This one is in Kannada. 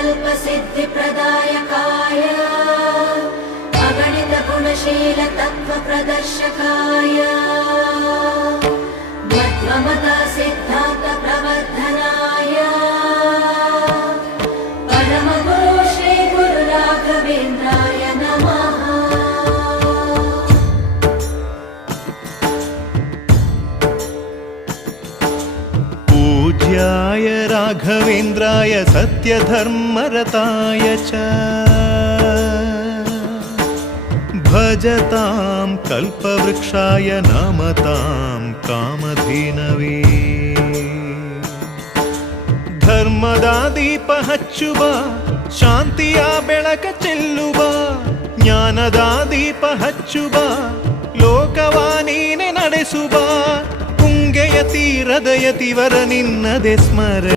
कल्पसिद्धिप्रदायकाय अगणितगुणशीलतत्त्वप्रदर्शकाय मध्वमता सिद्धान्तप्रवर्धनाय परमगुरु श्रीगुरुराघवेन्द्राय नमः। पूज्याय राघवेन्द्राय सत्यधर्मरताय च भजतां कल्पवृक्षाय नमतां कामधेनवे। ಧರ್ಮದ ದೀಪ ಹಚ್ಚುವ ಶಾಂತಿಯ ಬೆಳಕ ಚೆಲ್ಲುವ ಜ್ಞಾನದ ದೀಪ ಹಚ್ಚುವ ಲೋಕವ ನೀನೆ ನಡೆಸುವ ಪುಂಗೆಯ ತೀರದ ಯತಿವರ ನಿನ್ನದೆ ಸ್ಮರಣೆ